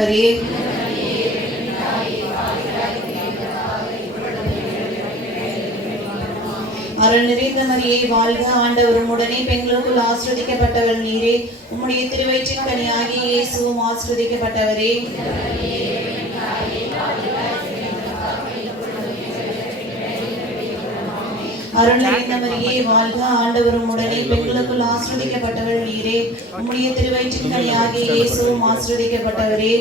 ஆசிர்வதிக்கப்பட்டவரே அருள் நிறைந்த மரியே வாழ்க ஆண்டவரும் உடனே பெண்களுக்குள் ஆசிர்வதிக்கப்பட்டவள் நீரே. உம்முடைய திருவயிற்றின் கனியாகி இயேசுவும் ஆஸ்ரதிக்கப்பட்டவரே அருள் நிறைந்த மரியே வாழ்க. ஆண்டவரும் உடனே பெண்களுக்குள் ஆசிர்வதிக்கப்பட்டவள் நீரே. உம்முடைய திருவயிற்றின் கனியாகிய இயேசுவும் ஆசிர்வதிக்கப்பட்டவரே.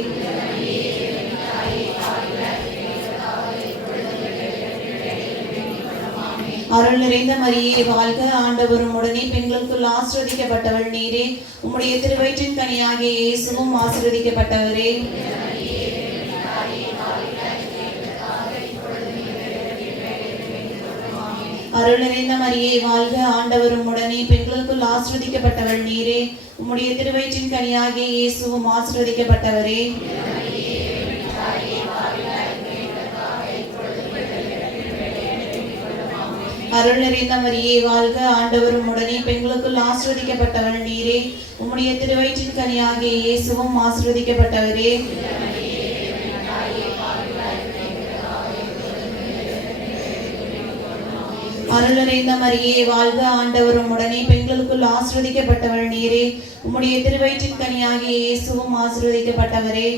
அருள் நிறைந்த மரியே வாழ்க. ஆண்டவரும் உடனே பெண்களுக்குள் ஆசிர்வதிக்கப்பட்டவள் நீரே. உம்முடைய திருவயிற்றின் கனியாகிய இயேசுவும் ஆசிர்வதிக்கப்பட்டவரே. அருள் நிறைந்த மரியே வாழ்க ஆண்டவரும் உடனே. பெண்களுக்குள் ஆசிர்வதிக்கப்பட்டவள் நீரே. உம்முடைய திருவயிற்றின் கனியாகிய இயேசுவும் ஆசிர்வதிக்கப்பட்டவரே அருள் நிறைந்த மரியே வாழ்க ஆண்டவரும் உடனே. பெண்களுக்குள் ஆசிர்வதிக்கப்பட்டவள் நீரே. உம்முடைய திருவயிற்றின் கனியாகிய இயேசுவும் ஆசிர்வதிக்கப்பட்டவரே அருள் நிறைந்த மரியே வாழ்க ஆண்டவரும் உடனே பெண்களுக்குள் ஆசிர்வதிக்கப்பட்டவள் நீரே. உம்முடைய திருவயிற்றின் கனியாகிய இயேசுவும் ஆசிர்வதிக்கப்பட்டவரே.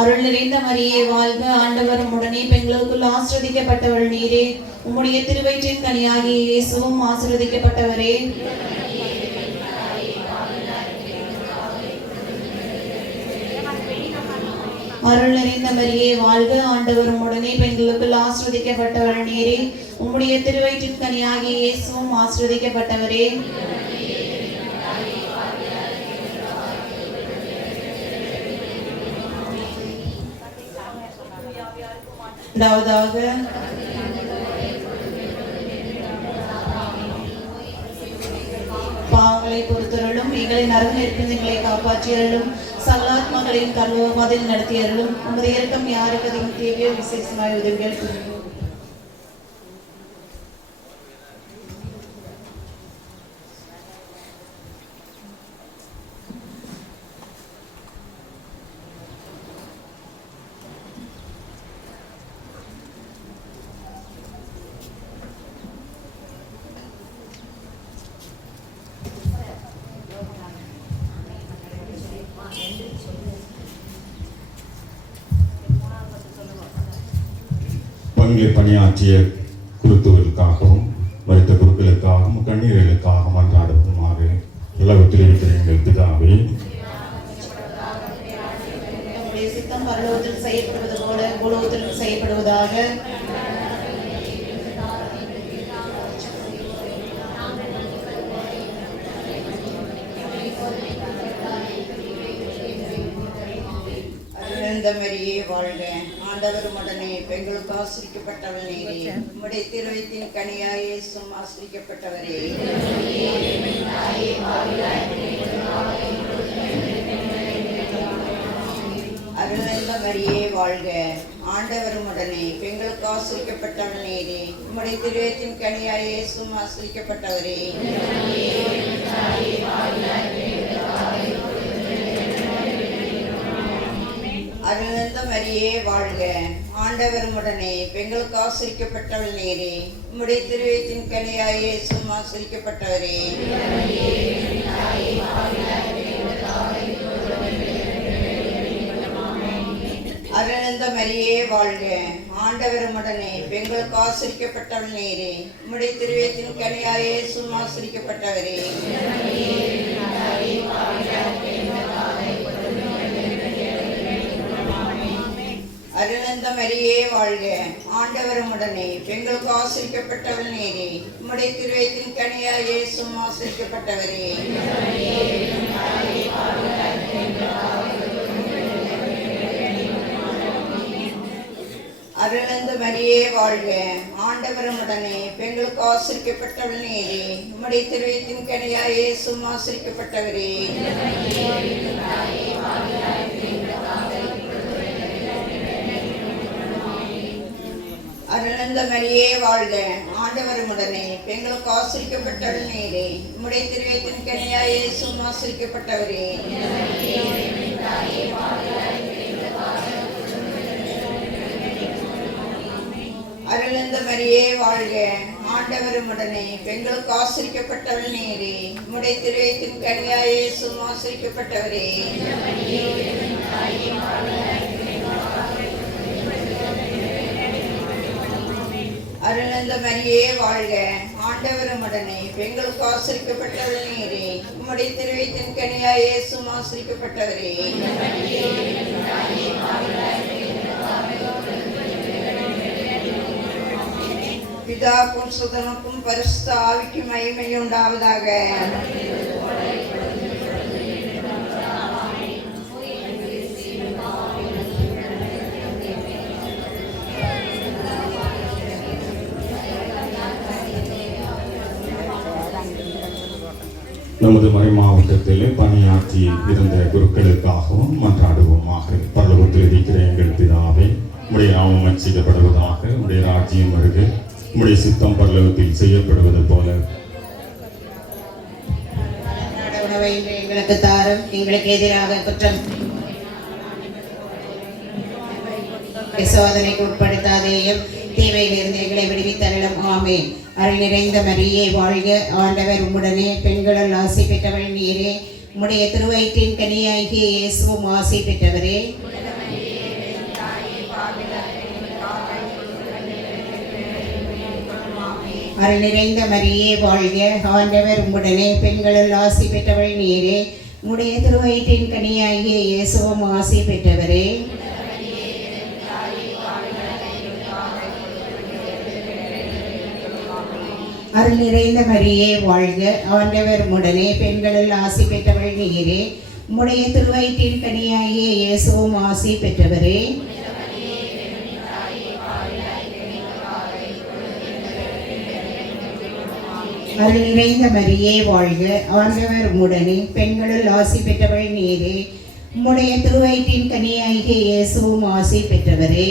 அருள் நிறைந்த மரியே வாழ்க ஆண்டவரும் உடனே பெண்களுக்குள் ஆசிர்வதிக்கப்பட்டவள் நீரே. உம்முடைய திருவயிற்றின் கனியாகிய இயேசுவும் ஆசிர்வதிக்கப்பட்டவரே. அருள் நிறைந்த மரியே வாழ்க. ஆண்டவரும் உடனே பெண்களுக்குள் ஆசிர்வதிக்கப்பட்டவள் நீரே. உம்முடைய திருவயிற்றுக்கனியாகிய இயேசுவும் ஆசிர்வதிக்கப்பட்டவரே இரண்டாவதாக பாவங்களை பொறுத்தருளும் எங்களை நரக நெருப்பில் எங்களை காப்பாற்றியருளும். சகலாத்மாக்களையும் கர்வவாதில் நடத்தியருளும் உமது இறக்கம் யாருக்கு அதிகம் தேவையோ விசேஷமாய் உதவிகள் புரியும் பங்கில் பணியாற்றிய குருத்துவர்களுக்காகவும் மறித்த குருக்களுக்காகவும் கண்ணீர்களுக்காகவும் அன்றாடுமாறு எல்லாவற்றிலும் இருக்கிற எங்கள் பிதாவே. செய்யப்படுவது போல பூலோகத்திலும் செய்யப்படுவதாக அருளந்த மரியே வாழ்க ஆண்டவர் உடனே பெண்களுக்கு ஆசிரிக்கப்பட்டவள் நீரே. உம்முடைய திருவயத்தின் கனியாயே சும் ஆசிரிக்கப்பட்டவரே. அருளந்த மரியே வாழ்க. ஆண்டவரும் உடனே பெண்களுக்கு ஆசிரிக்கப்பட்டவள் நீரே. உம்முடைய திருவயத்தின் கனியாயே சும் ஆசிரிக்கப்பட்டவரே. அருளந்த மரியே வாழ்க. ஆண்டவர் உடனே பெண்களுக்கு ஆசிரிக்கப்பட்டவள் நேரே. உம்முடைய திருவயத்தின் கலையாயே இயேசுவும் ஆசிரிக்கப்பட்டவரே. அருளந்த மரியே வாழ்க. ஆண்டவர் உடனே பெண்களுக்கு ஆசிரிக்கப்பட்டவள் நேரே. உம்முடைய திருவயத்தின் கனியாய் இயேசுவும் ஆசிரிக்கப்பட்டவரே. மரியே வாழ்க. ஆண்டவர் உடனே பெண்களுக்கு ஆசிரிக்கப்பட்டவள் நேரே. உம்முடைய திருவயத்தின் கனியாய் இயேசுவும் ஆசிரிக்கப்பட்டவரே. அருளந்த மரியே வாழ்க. ஆண்டவரமுடனே பெண்களுக்கு ஆசிரிக்கப்பட்டவள் நேரே. உம்முடைய திருவயத்தின் கனியாய் இயேசுவும் ஆசிரிக்கப்பட்டவரே. அருளந்த மரியே வாழ்க. ஆண்டவரும் உடனே பெண்களுக்கு ஆசிரிக்கப்பட்டவள் நேரே உம்முடைய திருவேத்தின் கனியாயே சும்மா ஆசிரிக்கப்பட்டவரே. அருளந்த மரியே வாழ்க. ஆண்டவரும் உடனே பெண்களுக்கு ஆசிரிக்கப்பட்டவள் நேரே உம்முடைய திருவேத்தின் கனியாயே சும்மா ஆசிரிக்கப்பட்டவரே. அருளந்த மரியே வாழ்க. ஆண்டவரும் உடனே பெண்களுக்கு ஆசிரிக்கப்பட்டவள் நீரே. உம்முடைய திருவைத்தின் கனியாயே சும்மா ஆசிரிக்கப்பட்டவரே. பிதாக்கும் சுதனுக்கும் பரிசுத்த ஆவிக்கும் மகிமை உண்டாவதாக. நமது மறை மாவட்டத்திலே பணியாற்றி இருந்த குருக்களுக்காகவும் மன்றாடுவோமாக. பல்லவத்தில் இருக்கிற எங்கள் பிதாவே உடைய நாமம் அச்சிக்கப்படுவதாக உடைய ராஜ்யம் வருக. உடைய சித்தம் பல்லவத்தில் செய்யப்படுவது போல. உணவை எங்களுக்கு தாரும் எங்களுக்கு எதிராக குற்றம். சோதனைக்கு உட்படுத்தாதேயும் தீமையிலிருந்து எங்களை விடுவித்தனிடம் ஆமே அருள் நிறைந்த மரியே வாழ்க ஆண்டவர் உம்முடனே. பெண்களுள் ஆசை பெற்றவள் நீரே. உம்முடைய திருவயிற்றின் கனியாகிய இயேசுவும் ஆசை பெற்றவரே. அருள் நிறைந்த மரியே வாழ்க ஆண்டவர் உம்முடனே. பெண்களுள் ஆசை பெற்றவள் நீரே. உம்முடைய திருவயிற்றின் கனியாகிய இயேசுவும் ஆசை பெற்றவரே. அருள் நிறைந்த மரியே வாழ்க. ஆண்டவர் உடனே பெண்களில் ஆசி பெற்றவள் நீரே. உம்முடைய திருவயிற்றின் கனியாகிய இயேசுவும் ஆசி பெற்றவரே. அருள் நிறைந்த மரியே வாழ்க. ஆண்டவர் உடனே பெண்களுள் ஆசி பெற்றவள் நீரே. உம்முடைய திருவயிற்றின் கனியாகிய இயேசுவும் ஆசி பெற்றவரே.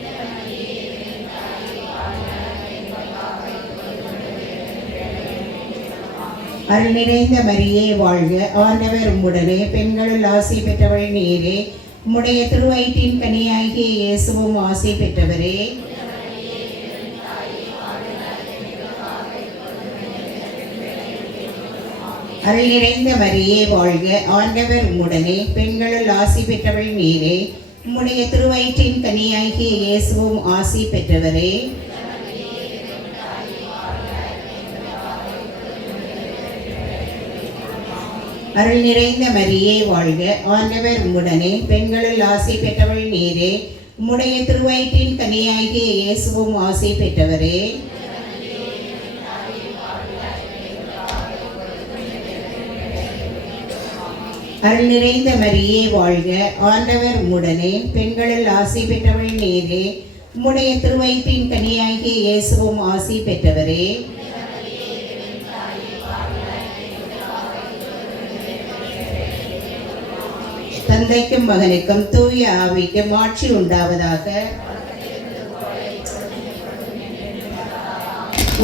அருள் நிறைந்த மரியே வாழ்க. ஆண்டவர் உம்முடனே பெண்களுள் ஆசி பெற்றவள் நேரே. உம்முடைய திருவயிற்றின் கனியாகிய இயேசுவும் ஆசை பெற்றவரே. அருள் நிறைந்த மரியே வாழ்க. ஆண்டவர் உம்முடனே பெண்களுள் ஆசி பெற்றவள் நேரே. உம்முடைய திருவயிற்றின் கனியாகிய இயேசுவும் ஆசி பெற்றவரே. அருள் நிறைந்த மரியே வாழ்க. ஆண்டவர் உம்முடனே பெண்களில் ஆசை பெற்றவள் நீரே. உம்முடைய திருவயிற்றின் கனியாகிய இயேசுவும் ஆசை பெற்றவரே. அருள் நிறைந்த மரியே வாழ்க. ஆண்டவர் உம்முடனே பெண்களில் ஆசை பெற்றவள் நீரே. உம்முடைய திருவயிற்றின் கனியாகிய இயேசுவும் ஆசை பெற்றவரே. தந்தைக்கும் மகனுக்கும் தூய ஆவிக்கும் ஆட்சி உண்டாவதாக.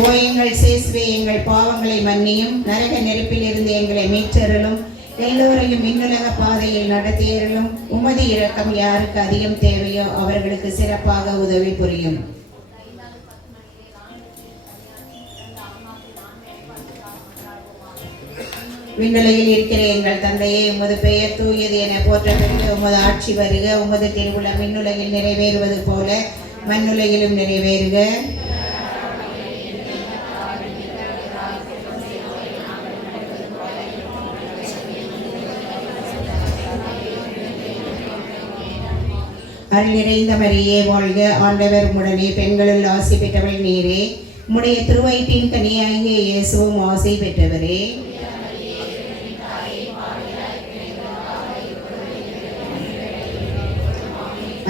ஓ எங்கள் சேசுவே எங்கள் பாவங்களை மன்னியும். நரக நெருப்பிலிருந்து எங்களை மீற்றருளும் எல்லோரையும் மின்னுலக பாதையில் நடத்தியருளும். உமது இரக்கம் யாருக்கு அதிகம் தேவையோ அவர்களுக்கு சிறப்பாக உதவி புரியும். விண்ணிலையில் இருக்கிற எங்கள் தந்தையே உமது பெயர் தூயது என போற்ற உமது ஆட்சி வருக. உமது திருவிழா விண்ணுலகில் நிறைவேறுவது போல மண்ணுலகிலும் நிறைவேறுக. அருள் நிறைந்த மரியே வாழ்க. ஆண்டவர் உடனே பெண்களுள் ஆசி பெற்றவள் நீரே. உம்முடைய திருவயிற்றின் கனியாகிய இயேசுவும் ஆசை பெற்றவரே.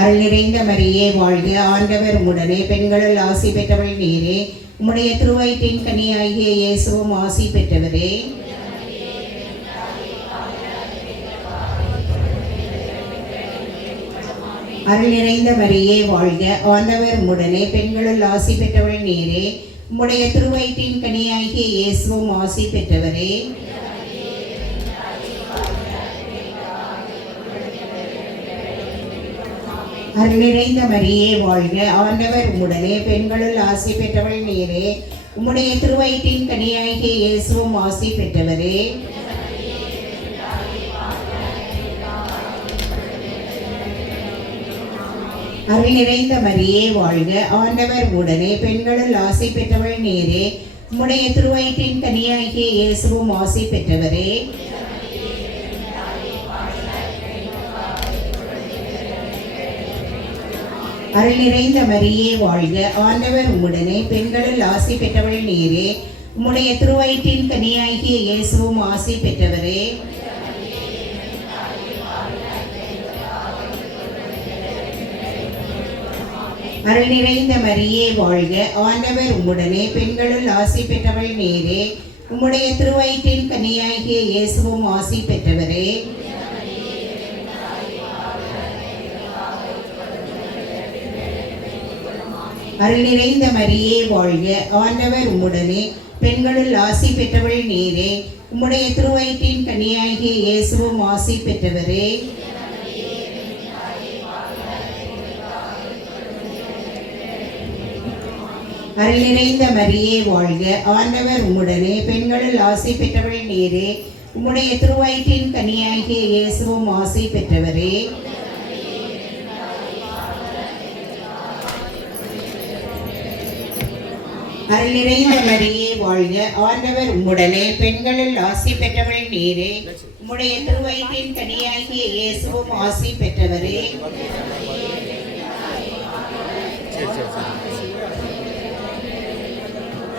அருள் நிறைந்த மரியே வாழ்க ஆண்டவர் உடனே பெண்களில் ஆசி பெற்றவள் நீரே. உம்முடைய திருவயிற்றின் கனியாகிய இயேசுவும் ஆசி பெற்றவரே. அருள் நிறைந்த மரியே வாழ்க ஆண்டவர் உடனே பெண்களில் ஆசி பெற்றவள் நீரே. உம்முடைய திருவயிற்றின் கனியாகிய இயேசுவும் ஆசி பெற்றவரே. அருள் நிறைந்த மரியே வாழ்க. ஆண்டவர் உடனே பெண்களுள் ஆசை பெற்றவள் நீரே. உம்முடைய திருவயிற்றின் கனியாகிய இயேசுவும் ஆசை பெற்றவரே. அருள் நிறைந்த மரியே வாழ்க. ஆண்டவர் உடனே பெண்களுள் ஆசை பெற்றவள் நீரே. உம்முடைய திருவயிற்றின் கனியாகிய இயேசுவும் ஆசை பெற்றவரே. அருள் நிறைந்த மரியே வாழ்க. ஆண்டவர் உம்முடனே பெண்களில் ஆசை பெற்றவள் நீரே. உம்முடைய திருவயிற்றின் கனியாகிய இயேசுவும் ஆசை பெற்றவரே. அருள் நிறைந்த மரியே வாழ்க. ஆண்டவர் உம்முடனே பெண்களுள் ஆசை பெற்றவள் நேரே. உம்முடைய திருவயிற்றின் கனியாகிய இயேசுவும் ஆசை பெற்றவரே. அருள் நிறைந்த மரியே வாழ்க. ஆண்டவர் உம்முடனே. பெண்களுள் ஆசி பெற்றவள் நீரே. உம்முடைய திருவயிற்றின் கனியாகிய இயேசுவும் ஆசி பெற்றவரே. அருள் நிறைந்த மரியே வாழ்க. ஆண்டவர் உம்முடனே. பெண்களுள் ஆசி பெற்றவள் நீரே. உம்முடைய திருவயிற்றின் கனியாகிய இயேசுவும் ஆசி பெற்றவரே. அருள் நிறைந்த மரியே வாழ்க. ஆண்டவர் உம்முடனே பெண்களில் ஆசி பெற்றவள் நீரே. உம்முடைய திருவயிற்றின் கனியாகிய இயேசுவும் ஆசி பெற்றவரே.